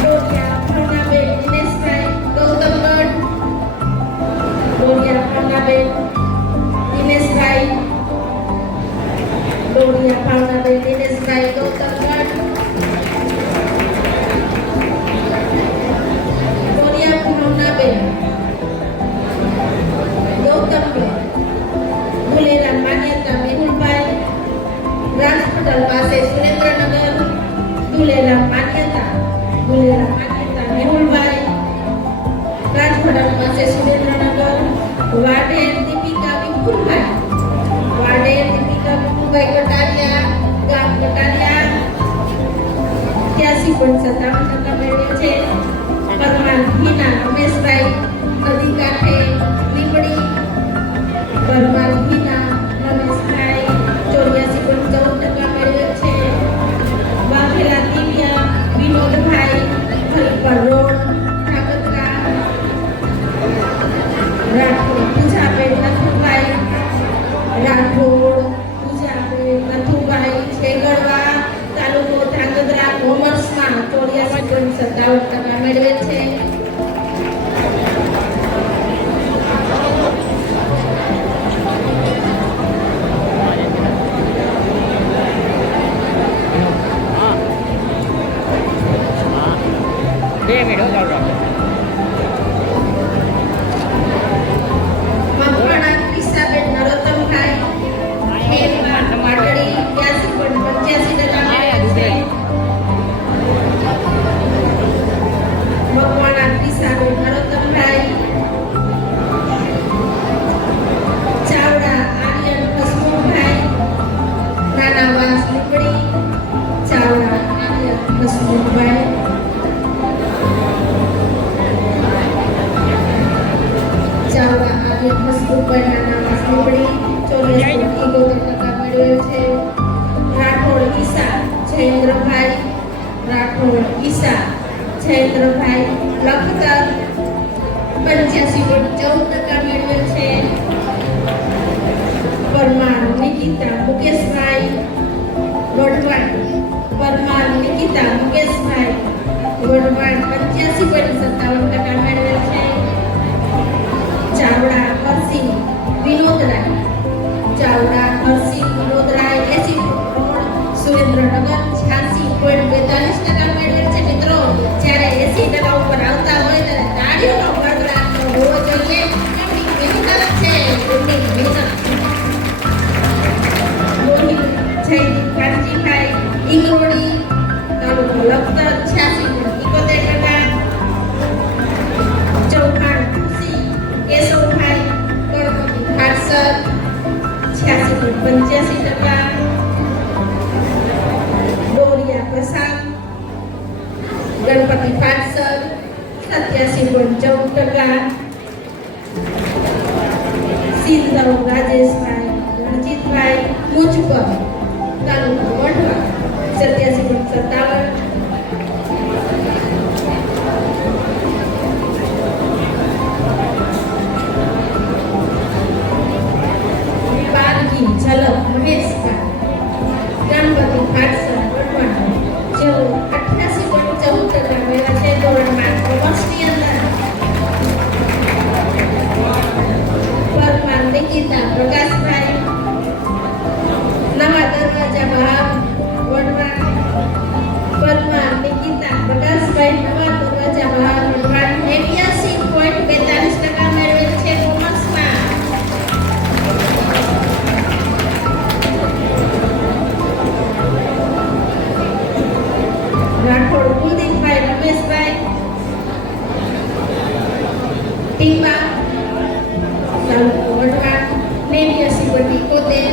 ડોડિયા ભાવનાબેન દિનેશભાઈ ગૌતમગઢ ડોડિયા ભાવનાબેન દિનેશભાઈ ડોડિયા ભાવનાબેન દિનેશભાઈ ગૌતમગઢ ડોડિયા ભાવનાબેન ગૌતમગઢ દુલેરા માન્યતા મેહુલભાઈ રાજપટલ પાસે સુરેન્દ્રનગર દુલેરા માન્યતા મેહુલભાઈ રાજપટલ પાસે સુરેન્દ્રનગર વાઢેર દીપિકા વિપુલભાઈ કટારિયા ગામ કટારિયા 83.57% મેળવે છે. પરમાર ભીના રમેશભાઈ નદી કાંઠે લીમડી પરમાર ભીના રમેશભાઈ 84.14% મેળવે છે. વાઘેલા દિવ્યા વિનોદભાઈ ખલીપર રોડ ધાંગધ્રા રાઠોડ પૂજાબેન નથુભાઈ નથુભાઈ છેગડવા તાલુકો ધાંગધ્રા કોમર્સમાં 84.57% મેળવે છે. બે મિનિટ ચાલુ મકવાણા ક્રિશાબેન નરોત્તમભાઈ ખેલવા માટડી 83.85% મેળવે છે. મકવાણા ક્રિશાબેન નરોત્તમભાઈ ચાવડા આર્યન હસમુખભાઈ નાના વાસ લીમડી ચાવડા આર્યન હસમુખભાઈ ચાવડા આર્યન હસમુખભાઈ નાના વાસ લીમડી 84.71% મેળવે છે. રાઠોડ ઈસા જયેન્દ્રભાઈ લખતર 85.14% મેળવે છે. પરમાર નિકિતા મુકેશભાઈ વઢવાણ 85.57% મેળવે છે. ચાવડા હરસિંહ વિનોદરાય એસી રોડ સુરેન્દ્રનગર 86.42% મેળવે છે. મિત્રો જ્યારે 80% ઉપર આવતા હોય ત્યારે તાળીઓનો ગડગડાટ હોવો જોઈએ. એમની મહેનત છે, એમની મહેનત. મોહિત જયદીપ કાનજીભાઈ ઇંગરોડી તાલુકો લખતર 86.71%. ચૌહાણ ખુશી કેશવભાઈ ગણપતિ ખાટસર 86.85%. ટકા. સિંધવ રાજેશભાઈ રણજીતભાઈ મુજપર તાલુકો વઢવા 87.57. બારગી ઝલક મહેશભાઈ ગણપતિ ભાટસર વઢવાણ જેઓ 88.14% મેળવ્યા છે ધોરણ 5 કોમર્સની અંદર. પરમાર નિકિતા પ્રકાશભાઈ નવા દરવાજા બહાર વઢવાણ. પરમાર નિકિતા પ્રકાશભાઈ નવા દરવાજા બહાર વઢવાણ 81.42% મેળવેલ છે કોમર્સમાં. રાઠોડ કુલદીપભાઈ રમેશભાઈ ટીમા તાલુકો વઢવાણ 89.71.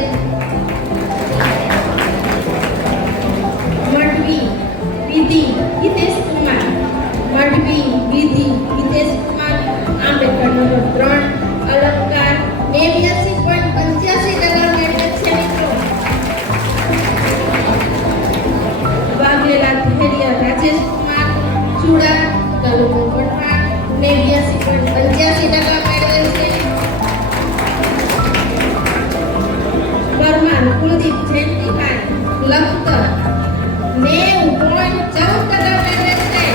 મઢવી વિધિ હિતેશ કુમાર આંબેડકર નગર 3 અલંકાર 82.85% મેળવેલ છે મિત્રો. વાઘેલા ધૈર્ય રાજેશ કુમાર ચુડા તાલુકો વઢવાણ 82.85% મેળવેલ છે. પરમાર કુલદીપ જયંતિભાઈ લખતર 90.14% મેળવેલ છે.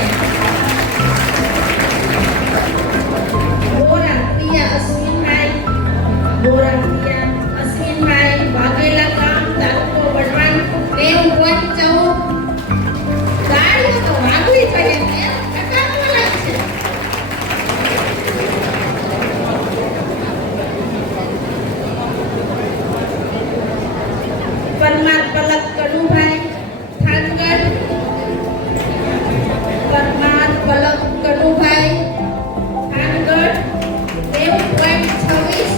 બોરા પ્રિયા અશ્વિનભાઈ વાઘેલા ગામ તાલુકો વઢવાણ 90.14. ગાડીઓ તો વાગવી જોઈએ ને ટકા બોલાય છે. પરમાર પલક કનુભાઈ થાનગઢ થાનગઢ 90.26.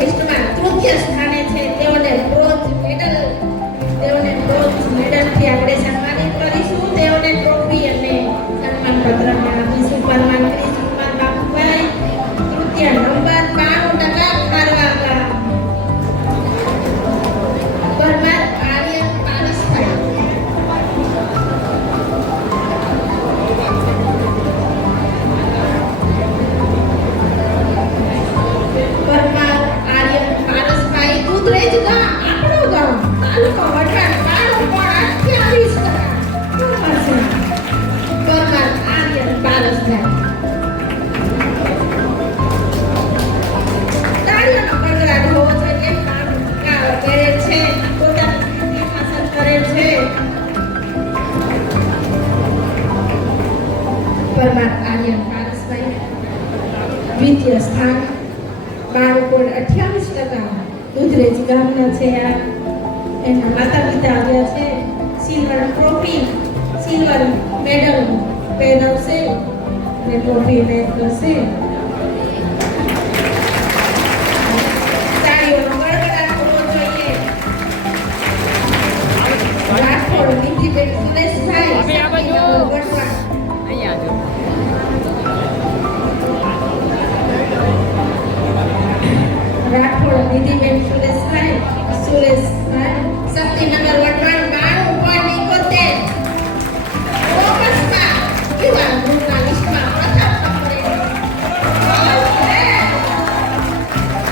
લિસ્ટમાં તૃતીય સ્થાને છે. તેઓને બ્રોન્ઝ મેડલથી આપણે સન્માનિત કરીશું. તેઓને ટ્રોફી અને સન્માન પત્ર આપીશું. પરમાર ક્રિશ કુમાર બાબુભાઈ તૃતીય નંબર 92% ખારવા ગામ. પરમાર આર્યન પારસભાઈ દૂધરેજ ગામ આપણું ગામ તાલુકો વઢવાણ 92.28%. પરમાર આર્યન પારસભાઈ તાળીઓનો ગડગડાટ હોવો જોઈએ. કામ કરે છે, પોતાની હાંસલ કરે છે. પરમાર આર્યન પારસભાઈ દ્વિતીય સ્થાન 12.28%. દૂધરેજ ગામના છે. આ એના માતા પિતા આવ્યા છે. સિલ્વર ટ્રોફી સિલ્વર મેડલ પહેરાવશે અને ટ્રોફી એનાયત કરશે. તાળીઓનો ગડગડાટ હોવો જોઈએ. રાઠોડ નિધિબેન સુરેશભાઈ વઢવાણ અહીંયા જો રાઠોડ નિધિબેન સુરેશભાઈ શક્તિનગર વઢવાણ 92.71. કોમર્સમાં યુવા ગ્રુપના લિસ્ટમાં પ્રથમ નંબરે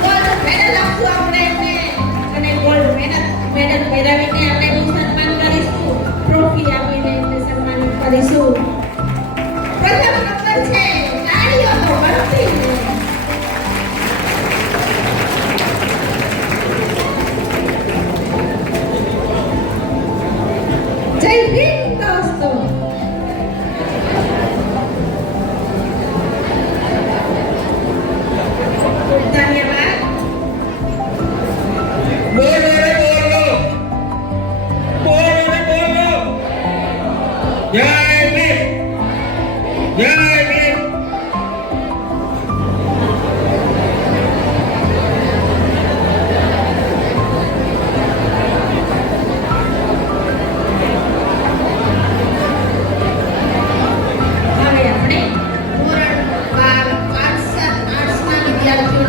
ગોલ્ડ મેડલ આપશું આપણે એમને અને ગોલ્ડ મેડલ પહેરાવીને આપણે એનું સન્માન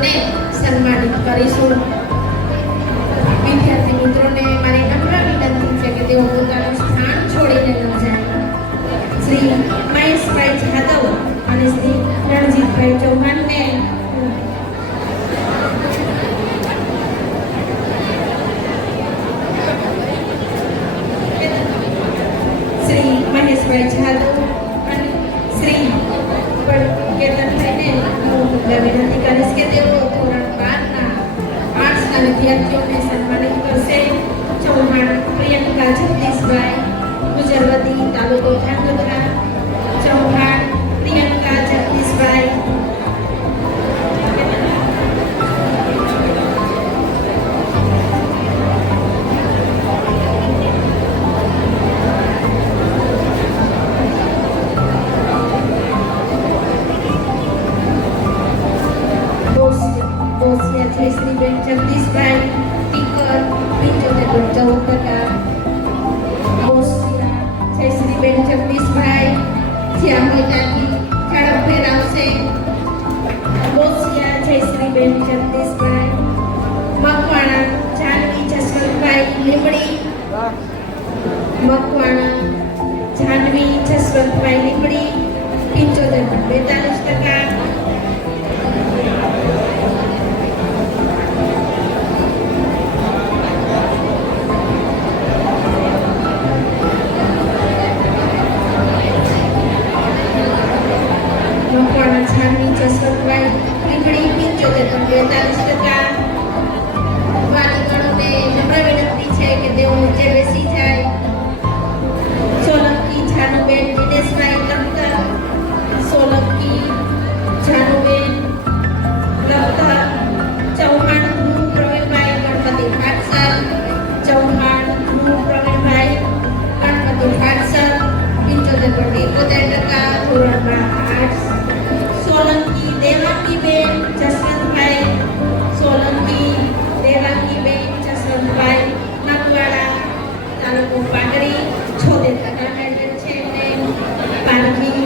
તેઓને સન્માનિત કરીશું. વિદ્યાર્થી મિત્રોને મારી નમ્ર વિનંતી છે કે તેઓ પોતાનું સ્થાન છોડીને ન જાય. શ્રી મહેશભાઈ જાદવ અને શ્રી રણજીતભાઈ ચૌહાણને શ્રી મહેશભાઈ જાદવ અને શ્રી કેતનભાઈને હું વિનંતી કરીશ કે તેઓ ધોરણ 12 ના આર્ટ્સના વિદ્યાર્થીઓને સન્માનિત કરશે. ચૌહાણ પ્રિયંકા જગદીશભાઈ, ગુજરવતી, તાલુકો ધ્રાંગધ્રા. ચૌહાણ પ્રિયંકા જગદીશભાઈ. બોસિયા જયશ્રીબેન જગદીશભાઈ, ટીકર 75.14%. બોસિયા જયશ્રીબેન જગદીશભાઈ, જ્યાં હોય ત્યાંથી ઝડપભેર આવશે. બોસિયા જયશ્રીબેન જગદીશભાઈ. મકવાણા જાનવી જસવંતભાઈ લીમડી. મકવાણા જાનવી જસવંતભાઈ લીમડી 75.42%. મકવાણા જાનવી જસવંતભાઈ લીમડી 75.42%. વાલીગણોને નમ્ર વિનંતી છે કે તેઓ નીચે બેસી જાય. સોલંકી જાનુબેન દિનેશભાઈ લખતર. સોલંકી જાનુબેન લખતર. ચૌહાણ ધ્રુવ પ્રવીણભાઈ ગણપતિ ભાટસર. ચૌહાણ ધ્રુવ પ્રવીણભાઈ ગણપતિ ભાટસર 75.71%. ધોરણ 12 આર્ટ્સ. સોલંકી દેવાંગીબેન જસવંતભાઈ. સોલંકી દેવાંગીબેન જસવંતભાઈ નાગવાડા, તાલુકો પાટડી 76% મેળવેલ છે. પારકી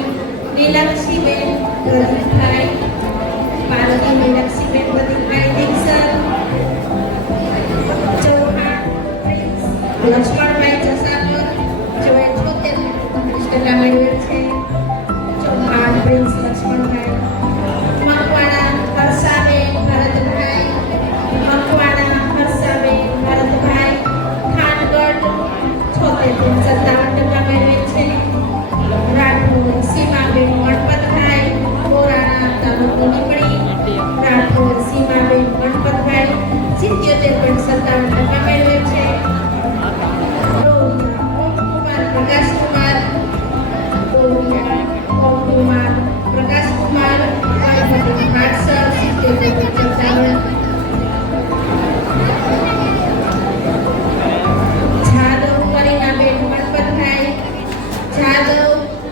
નીલક્ષીબેન પ્રદીપભાઈ. પારકી નીલક્ષીબેન પ્રદીપભાઈ દીક્ષર. ચૌહાણ પ્રિન્સ લક્ષ્મણભાઈ જસાપર, જેઓએ 76% મેળવેલ છે. ચૌહાણ પ્રિન્સ લક્ષ્મણભાઈ. મકવાણા હર્ષાબેન ભરતભાઈ. મકવાણા હર્ષાબેન ભરતભાઈ. ખાનગઢ 76.57% મેળવેલ છે. રાઠોડ સીમાબેન ગણપતભાઈ. બોરાણા, તાલુકો લીમડી. રાઠોડ સીમાબેન ગણપતભાઈ 77.57% મેળવેલ છે. ડોડિયા ઓમકુમાર પ્રકાશકુમાર. ડોડિયા ઓમકુમાર પ્રકાશકુમાર ગણપતિ ભાટસર 77.57%. જાદવ કરીનાબેન ગણપતભાઈ. જાદવ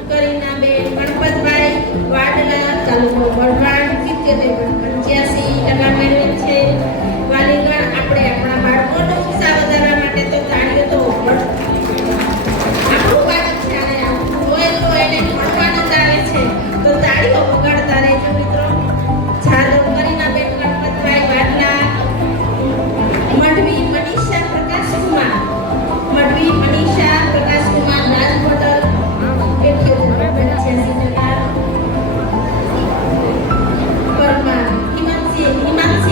કરીનાબેન ગણપતભાઈ વાડલા, તાલુકો વઢવાણ 77.85% મેળવેલ છે. વાલીગણ આપણે આપણા બાળકોનો ઉત્સાહ વધારવા માટે તો તાળીઓ તો આપણું બાળક જ્યારે આપણું હોય તો એને ભણવાનું જ આવે છે, તો તાળીઓ વગાડતા રહેજો મિત્રો. જાદવ કરીનાબેન ગણપતભાઈ વાડલા. મઢવી મનીષા પ્રકાશકુમાર. મઢવી મનીષા પ્રકાશકુમાર રાજકોટલ 78.86%. પરમાર હિમાંશી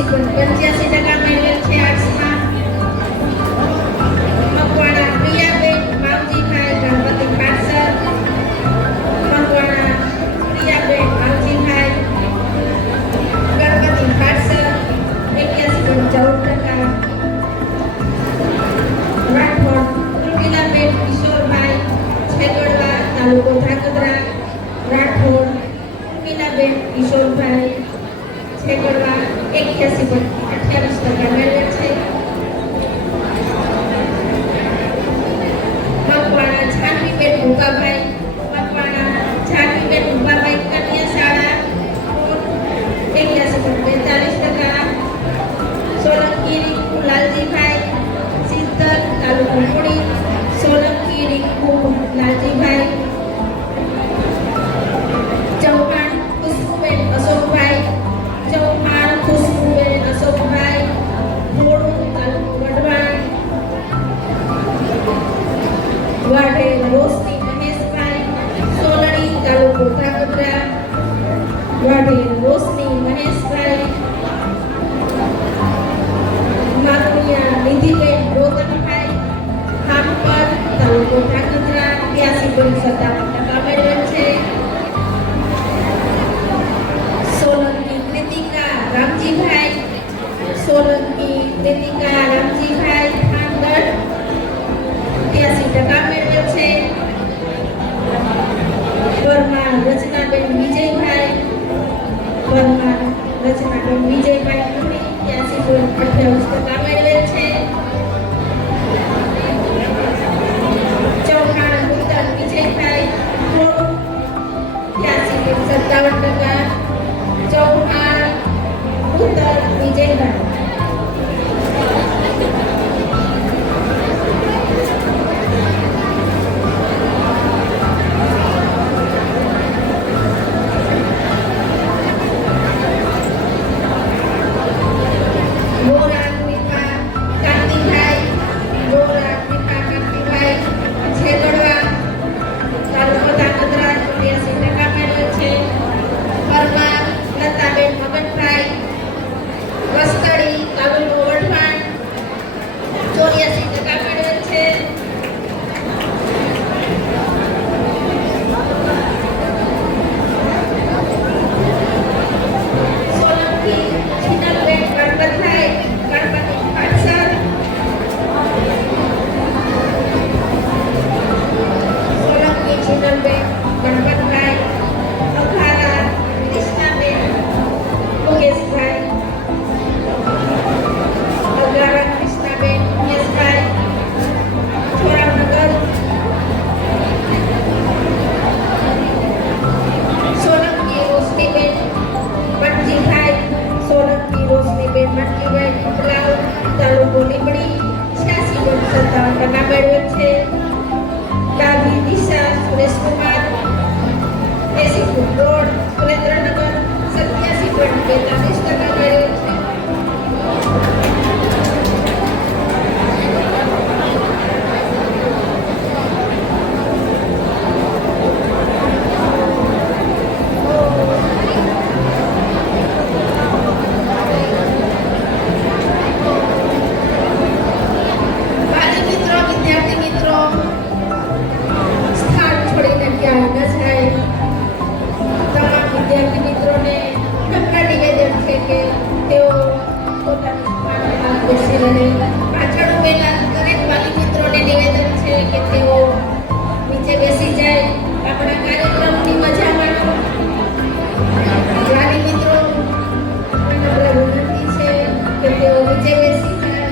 85% મેળવેલ છે આર્ટ્સમાં. મકવાણા પ્રિયાબેન માવજીભાઈ ગણપતિ પાર્સલ. મકવાણા પ્રિયાબેન માવજીભાઈ ગણપતિ પાર્સલ 81.14%. રાઠોડ ઉર્મિલાબેન કિશોરભાઈ છેગડવા તાલુકો ધ્રાંગધ્રા. રાઠોડ ઉર્મિલાબેન કિશોરભાઈ છેગડવા 81.28% મેળવેલ છે. મકવાણા જાનવીબેન ભૂપાભાઈ કન્યા શાળા 81.42%. સોલંકી રીંકુ લાલજીભાઈ સિદ્ધર તાલુકો મૂળી. સોલંકી રીંકુ લાલજીભાઈ. ચૌહાણ ખુશ્બુબેન અશોકભાઈ મોડું તાલુકો વઢવાણ. વાઢેર રોશની મહેશભાઈ સોલણી તાલુકો ધ્રાંગધ્રા. વાઢેર રોશની મહેશભાઈ. માતુનિયા નિધિબેન રોતનભાઈ હામપર તાલુકો ધ્રાંગધ્રા 83.57% મેળવેલ છે. સોલંકી કૃતિકા રામજીભાઈ ખાંગડ 83% મેળવેલ છે. પરમાર રચનાબેન વિજયભાઈ પૂરી 83.28% મેળવેલ છે. ચૌહાણ ઉત્તર વિજયભાઈ થોડું 83.57%. ચૌહાણ ઉત્તર વિજયભાઈ. છેગડવા તાલુકો ધ્રાંગધ્રા 83% મેળવેલ છે. પરમાર લતાબેન મગનભાઈ વસ્તડી તાલુકો વઢવાણ 84% મેળવેલ છે. સોલંકી છીનલબેન ગણપતભાઈ ગણપતિ પાટસર. સોલંકી છીનલબેન ગણપતભાઈ અખારા કૃષ્ણાબેન મુકેશભાઈ. અગારા કૃષ્ણાબેન મુકેશભાઈ છોરાનગર. સોલંકી રોશનીબેન મટજીભાઈ પટલાવ તાલુકો લીંબડી 86.57% મેળવેલ છે. ડાભી દિશા સુરેશકુમાર 80 રોડ સુરેન્દ્રનગર 87.42% મેળવેલ છે. વિદ્યાર્થી મિત્રો સ્થાન છોડીને ક્યાંય ન જાય. તમામ વિદ્યાર્થી મિત્રોને નમ્ર નિવેદન છે કે તેઓ પોતાની સ્થાનમાં બેસી રહે. પાછળ ઉભેલા દરેક વાલી મિત્રોને નિવેદન છે કે તેઓ નીચે બેસી જાય. આપણા કાર્યક્રમની મજા માણો. વાલી મિત્રો નમ્ર વિનંતી છે કે તેઓ નીચે બેસી જાય.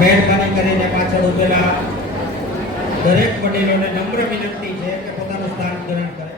મહેરબાની કરીને પાછળ ઉભેલા દરેક વડીલોને નમ્ર વિનંતી છે કે પોતાનું સ્થાન ગ્રહણ કરે.